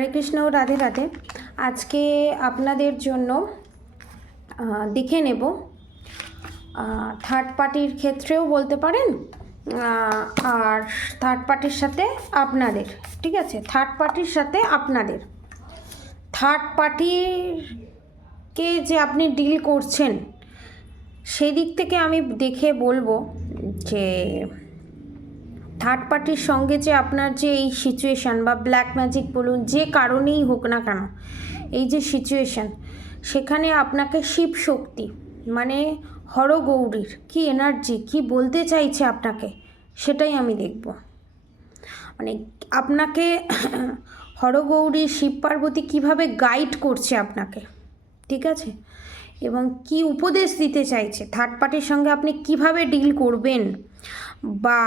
হরে কৃষ্ণ, রাধে রাধে। আজকে আপনাদের জন্য দেখে নেব থার্ড পার্টির ক্ষেত্রেও বলতে পারেন, আর থার্ড পার্টির সাথে আপনাদের, ঠিক আছে? থার্ড পার্টির সাথে আপনাদের, থার্ড পার্টিকে যে আপনি ডিল করছেন সেই দিক থেকে আমি দেখে বলবো যে থার্ড পার্টির সঙ্গে যে আপনার যে এই সিচুয়েশান বা ব্ল্যাক ম্যাজিক বলুন, যে কারণেই হোক না কেন, এই যে সিচুয়েশান, সেখানে আপনাকে শিব শক্তি মানে হরগৌরীর কি এনার্জি, কি বলতে চাইছে আপনাকে, সেটাই আমি দেখব। মানে আপনাকে হরগৌরী শিব পার্বতী কীভাবে গাইড করছে আপনাকে, ঠিক আছে? এবং কি উপদেশ দিতে চাইছে, থার্ড পার্টির সঙ্গে আপনি কিভাবে ডিল করবেন, বা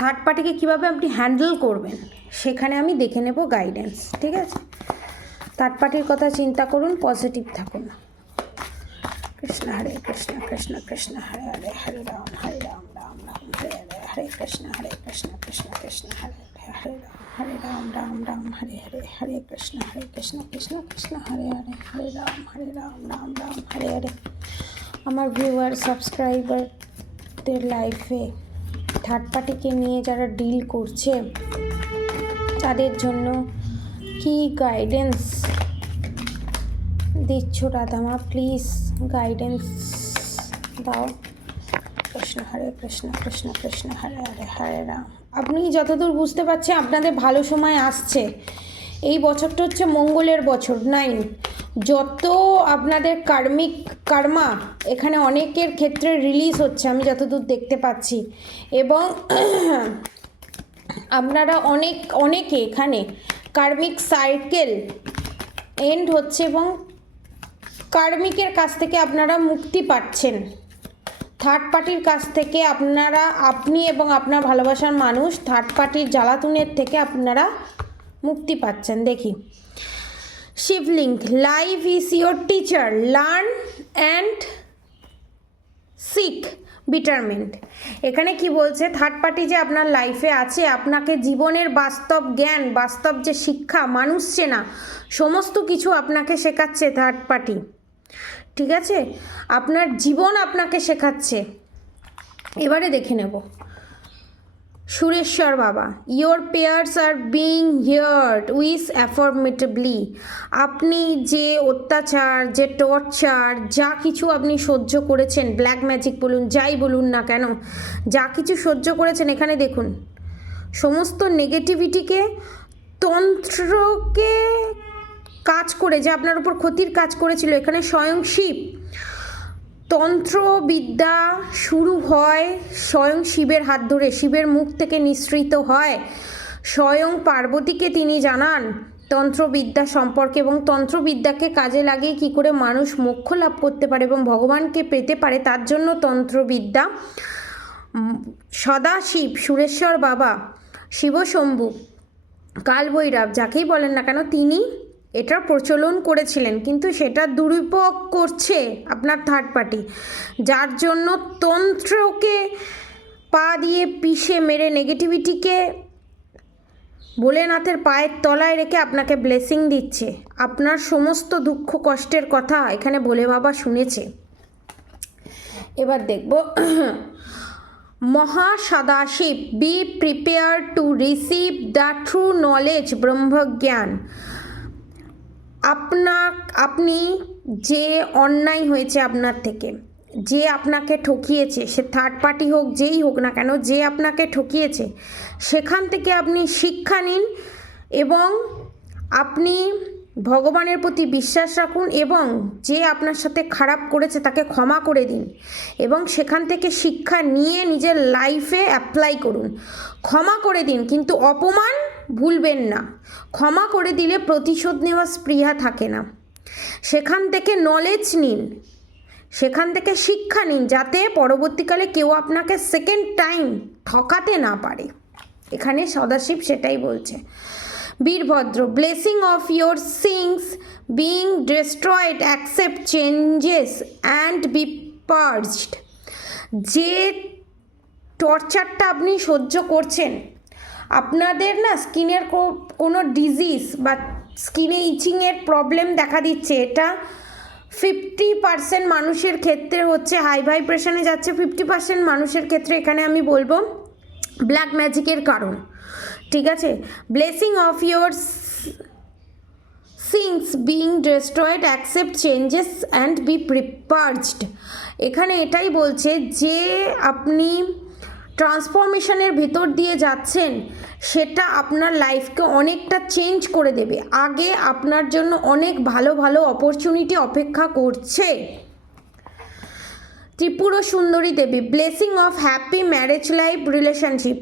থার্ড পার্টিকে কীভাবে আপনি হ্যান্ডেল করবেন, সেখানে আমি দেখে নেব গাইডেন্স, ঠিক আছে? থার্ড পার্টির কথা চিন্তা করুন, পজিটিভ থাকুন। কৃষ্ণ হরে কৃষ্ণ কৃষ্ণ কৃষ্ণ হরে হরে, হরে রাম রাম রাম হরে হরে, হরে কৃষ্ণ কৃষ্ণ কৃষ্ণ হরে হরে, হরে রাম রাম হরে হরে, হরে কৃষ্ণ কৃষ্ণ কৃষ্ণ হরে হরে, হরে রাম রাম হরে হরে। আমার ভিউয়ার সাবস্ক্রাইবারদের লাইফে থার্ড পার্টিকে নিয়ে যারা ডিল করছে তাদের জন্য কি গাইডেন্স দিচ্ছ রাধামা? প্লিজ গাইডেন্স দাও। কৃষ্ণ হরে কৃষ্ণ কৃষ্ণ কৃষ্ণ হরে হরে, হরে রাম। আপনি যতদূর বুঝতে পারছেন আপনাদের ভালো সময় আসছে। এই বছরটা হচ্ছে মঙ্গলের বছর 9। যত আপনাদের কার্মা এখানে অনেকের ক্ষেত্রে রিলিজ হচ্ছে আমি যতদূর দেখতে পাচ্ছি, এবং আপনারা অনেকে এখানে কার্মিক সাইকেল এন্ড হচ্ছে এবং কার্মিকের কাছ থেকে আপনারা মুক্তি পাচ্ছেন। থার্ড পার্টির কাছ থেকে আপনি এবং আপনার ভালোবাসার মানুষ থার্ড পার্টির জ্বালাতনের থেকে আপনারা মুক্তি পাচ্ছেন। দেখি, Shivling, life is your teacher, learn and seek betterment. এখানে কি বলছে, থার্ড পার্টি যে আপনার লাইফে আছে, আপনাকে জীবনের বাস্তব জ্ঞান, বাস্তব যে শিক্ষা, মানুষ চেনা, সমস্ত কিছু আপনাকে শেখাচ্ছে থার্ড পার্টি, ঠিক আছে? আপনার জীবন আপনাকে শেখাচ্ছে। এবারে দেখে নেব Sureshwar Baba, your prayers are being heard with affirmatively. আপনি যে অত্যাচার, যে টর্চার, যা কিছু আপনি সহ্য করেছেন, ব্ল্যাক ম্যাজিক বলুন, যাই বলুন না কেন, যা কিছু সহ্য করেছেন, এখানে দেখুন সমস্ত নেগেটিভিটিকে, তন্ত্রকে কাজ করে যে আপনার উপর ক্ষতির কাজ করেছিল, এখানে স্বয়ং শিব, তন্ত্রবিদ্যা শুরু হয় স্বয়ং শিবের হাত ধরে, শিবের মুখ থেকে নিঃসৃত হয়। স্বয়ং পার্বতীকে তিনি জানান তন্ত্রবিদ্যা সম্পর্কে, এবং তন্ত্রবিদ্যাকে কাজে লাগিয়ে কী করে মানুষ মোক্ষ লাভ করতে পারে এবং ভগবানকে পেতে পারে, তার জন্য তন্ত্রবিদ্যা। সদাশিব, সুরেশ্বর বাবা, শিবশম্ভু, কালভৈরব, যাকেই বলেন না কেন, তিনি এটা প্রচলন করেছিলেন, কিন্তু সেটা দুরুপয়োগ করছে আপনার থার্ড পার্টি, যার জন্য তন্ত্রকে পা দিয়ে পিষে মেরে নেগেটিভিটিকে ভোলেনাথের পায়ের তলায় রেখে আপনাকে ব্লেসিং দিচ্ছে। আপনার সমস্ত দুঃখ কষ্টের কথা এখানে ভোলে বাবা শুনেছে। এবার দেখব Mahasadashiv, be prepare to receive the true knowledge ব্রহ্মজ্ঞান। আপনি যে অন্যায় হয়েছে আপনার থেকে, যে আপনাকে ঠকিয়েছে, সে থার্ড পার্টি হোক, যেই হোক না কেন, যে আপনাকে ঠকিয়েছে, সেখান থেকে আপনি শিক্ষা নিন এবং আপনি ভগবানের প্রতি বিশ্বাস রাখুন, এবং যে আপনার সাথে খারাপ করেছে তাকে ক্ষমা করে দিন, এবং সেখান থেকে শিক্ষা নিয়ে নিজের লাইফে অ্যাপ্লাই করুন। ক্ষমা করে দিন, কিন্তু অপমান ভুলবেন না। ক্ষমা করে দিলে প্রতিশোধ নেওয়ার স্পৃহা থাকে না। সেখান থেকে নলেজ নিন, সেখান থেকে শিক্ষা নিন, যাতে পরবর্তীকালে কেউ আপনাকে সেকেন্ড টাইম ঠকাতে না পারে। এখানে সদাশিব সেটাই বলছে। Birbhadra, blessing of your sins being destroyed, accept changes and be purged. যে টর্চারটা আপনি সহ্য করছেন, আপনাদের না স্কিনের কোনো ডিজিজ বা স্কিনে ইচিংয়ের প্রবলেম দেখা দিচ্ছে, এটা 50% মানুষের ক্ষেত্রে হচ্ছে, হাই ভাইব্রেশনে যাচ্ছে 50% মানুষের ক্ষেত্রে। এখানে আমি বলবো ব্ল্যাক ম্যাজিকের কারণ, ঠিক আছে। Blessing of your sins being destroyed, accept changes and be prepurged. এখানে এটাই বলছে যে আপনি ট্রান্সফরমেশনের ভিতর দিয়ে যাচ্ছেন, সেটা আপনার লাইফকে অনেকটা চেঞ্জ করে দেবে। আগে আপনার জন্য অনেক ভালো ভালো অপরচুনিটি অপেক্ষা করছে। Tripura Sundari Devi, blessing of happy marriage life relationship.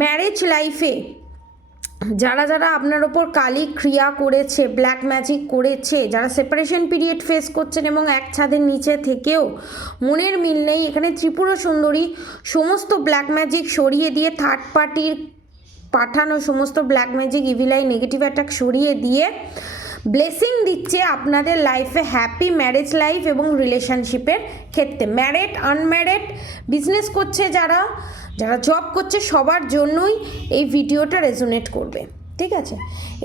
Marriage লাইফে যারা যারা আপনার ওপর কালী ক্রিয়া করেছে, ব্ল্যাক ম্যাজিক করেছে, যারা সেপারেশন পিরিয়ড ফেস করছেন এবং এক ছাদের নিচে থেকেও মনের মিল নেই, এখানে ত্রিপুর সুন্দরী সমস্ত ব্ল্যাক ম্যাজিক সরিয়ে দিয়ে, থার্ড পার্টির পাঠানো সমস্ত black magic, evil eye, negative attack সরিয়ে দিয়ে ব্লেসিং দিচ্ছে আপনাদের লাইফে হ্যাপি ম্যারেজ লাইফ এবং রিলেশনশিপের ক্ষেত্রে। ম্যারেড, আনম্যারেড, বিজনেস করছে যারা, যারা জব করছে, সবার জন্যই এই ভিডিওটা রেজোনেট করবে, ঠিক আছে।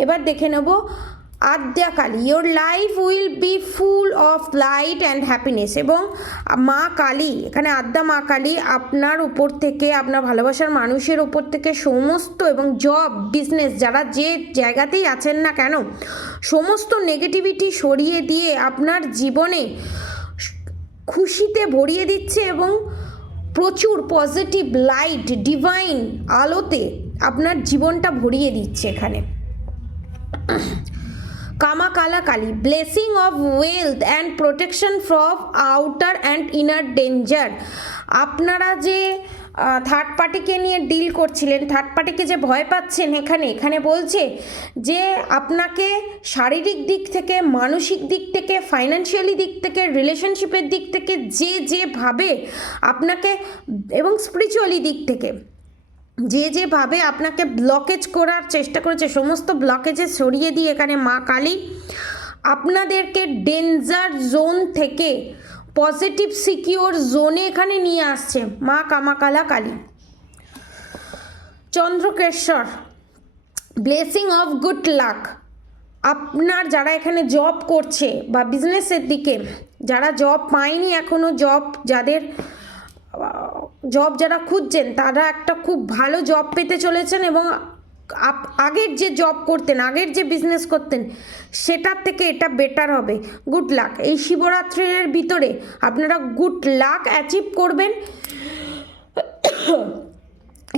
এবার দেখে নেব Adya Kali, your life will be full of light and happiness. এবং মা কালী, এখানে আদ্যা মা কালী আপনার উপর থেকে, আপনার ভালোবাসার মানুষের উপর থেকে সমস্ত, এবং জব, বিজনেস, যারা যে জায়গাতেই আছেন না কেন, সমস্ত নেগেটিভিটি সরিয়ে দিয়ে আপনার জীবনে খুশিতে ভরিয়ে দিচ্ছে এবং প্রচুর পজিটিভ লাইট, ডিভাইন আলোতে আপনার জীবনটা ভরিয়ে দিচ্ছে। এখানে Kamakala Kali, blessing of wealth and protection from outer and inner danger. আপনারা যে থার্ড পার্টিকে নিয়ে ডিল করছিলেন, থার্ড পার্টিকে যে ভয় পাচ্ছেন, এখানে বলছে যে আপনাকে শারীরিক দিক থেকে, মানসিক দিক থেকে, ফাইন্যান্সিয়ালি দিক থেকে, রিলেশনশিপের দিক থেকে যেভাবে আপনাকে, এবং স্পিরিচুয়ালি দিক থেকে যেভাবে আপনাকে ব্লকেজ করার চেষ্টা করেছে, সমস্ত ব্লকেজে সরিয়ে দিয়ে এখানে মা কালী আপনাদেরকে ডেঞ্জার জোন থেকে পজিটিভ সিকিওর জোনে এখানে নিয়ে আসছে মা Kamakala Kali. Chandrakeshwar, blessing of good luck. আপনার যারা এখানে জব করছে বা বিজনেসের দিকে, যারা জব পায়নি এখনও, জব যারা খুঁজছেন, তারা একটা খুব ভালো জব পেতে চলেছেন, এবং আগের যে জব করতেন, আগের যে বিজনেস করতেন, সেটার থেকে এটা বেটার হবে। গুড লাক, এই শিবরাত্রির ভিতরে আপনারা গুড লাক অ্যাচিভ করবেন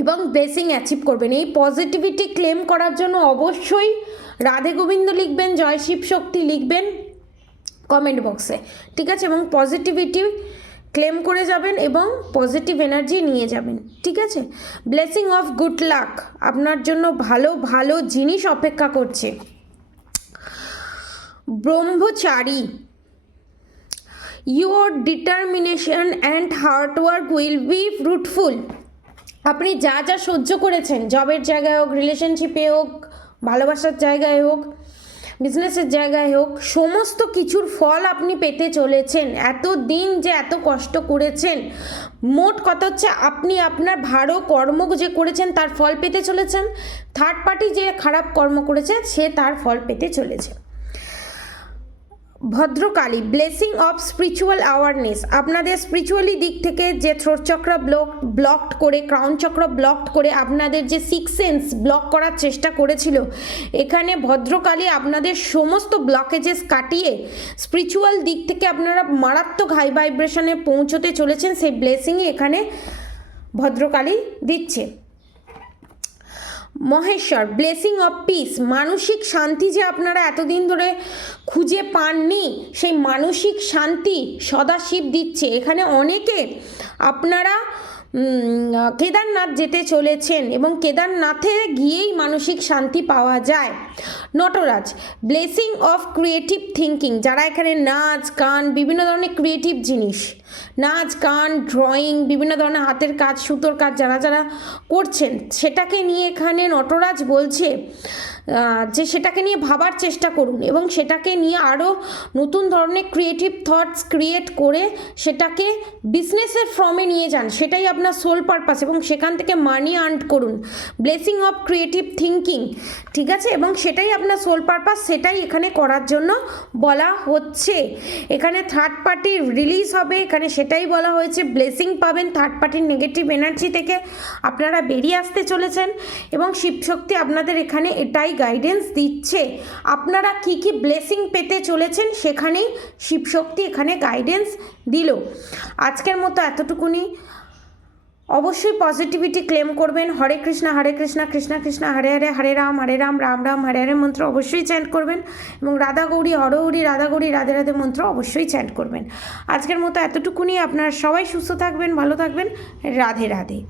এবং ব্লেসিং অ্যাচিভ করবেন। এই পজিটিভিটি ক্লেম করার জন্য অবশ্যই রাধে গোবিন্দ লিখবেন, জয় শিব শক্তি লিখবেন কমেন্ট বক্সে, ঠিক আছে, এবং পজিটিভিটি ক্লেম করে যাবেন এবং পজিটিভ এনার্জি নিয়ে যাবেন, ঠিক আছে। ব্লেসিং অফ গুড লাক, আপনার জন্য ভালো ভালো জিনিস অপেক্ষা করছে। Brahmachari, your determination and hard work will be fruitful. আপনি যা যা সহ্য করেছেন, জবের জায়গায় হোক, রিলেশনশিপে হোক, ভালোবাসার জায়গায় হোক, বিজনেসের জায়গায় হোক, সমস্ত কিছুর ফল আপনি পেতে চলেছেন। এত দিন যে এত কষ্ট করেছেন, মোট কথা হচ্ছে আপনি আপনার ভালো কর্ম যে করেছেন তার ফল পেতে চলেছেন। থার্ড পার্টি যে খারাপ কর্ম করেছে সে তার ফল পেতে চলেছে। Bhadrakali, blessing of spiritual awareness. আপনাদের স্পিরিচুয়ালি দিক থেকে যে থ্রোট চক্র ব্লকড করে, ক্রাউন চক্র ব্লকড করে, আপনাদের যে সিক্স সেন্স ব্লক করার চেষ্টা করেছিল, এখানে ভদ্রকালী আপনাদের সমস্ত ব্লকেজেস কাটিয়ে স্পিরিচুয়াল দিক থেকে আপনারা মারাত্মক হাই ভাইব্রেশনে পৌঁছতে চলেছেন। সেই ব্লেসিংই এখানে ভদ্রকালী দিচ্ছে। মহেশ্বর, ব্লেসিং অফ পিস, মানসিক শান্তি যে আপনারা এতদিন ধরে খুঁজে পাননি, সেই মানসিক শান্তি সদাশিব দিচ্ছে। এখানে অনেকে আপনারা কেদারনাথ যেতে চলেছেন এবং কেদারনাথে গিয়েই মানসিক শান্তি পাওয়া যায়। Nataraj, blessing of creative thinking. যারা এখানে নাচ গান, বিভিন্ন ধরনের ক্রিয়েটিভ জিনিস, নাচ গান, ড্রয়িং, বিভিন্ন ধরনের হাতের কাজ, সুতোর কাজ যারা যারা করছেন, সেটাকে নিয়ে এখানে নটরাজ বলছে যে সেটাকে নিয়ে ভাবার চেষ্টা করুন এবং সেটাকে নিয়ে আরও নতুন ধরনের ক্রিয়েটিভ থটস ক্রিয়েট করে সেটাকে বিজনেসের ফর্মে নিয়ে যান, সেটাই আপনার সোল পারপাস এবং সেখান থেকে মানি আর্ন করুন। ব্লেসিং অফ ক্রিয়েটিভ থিঙ্কিং, ঠিক আছে, এবং সেটাই আপনার সোল পারপাস, সেটাই এখানে করার জন্য বলা হচ্ছে। এখানে থার্ড পার্টি রিলিজ হবে, এখানে সেটাই বলা হয়েছে, ব্লেসিং পাবেন থার্ড পার্টির নেগেটিভ এনার্জি থেকে, আপনারা বেরিয়ে আসতে চলেছেন এবং শিবশক্তি আপনাদের এখানে এটাই গাইডেন্স দিচ্ছে। আপনারা কি কি ব্লেসিং পেতে চলেছেন সেখানেই শিবশক্তি এখানে গাইডেন্স দিল। আজকের মতো এতটুকুনি। অবশ্যই পজিটিভিটি ক্লেম করবেন। হরে কৃষ্ণ কৃষ্ণ কৃষ্ণ হরে হরে, হরে রাম রাম রাম হরে হরে মন্ত্র অবশ্যই চ্যান্ট করবেন এবং রাধা গৌরী হরগৌরী রাধা গৌরী রাধে রাধে মন্ত্র অবশ্যই চ্যান্ট করবেন। আজকের মতো এতটুকুনি। আপনারা সবাই সুস্থ থাকবেন, ভালো থাকবেন। রাধে রাধে।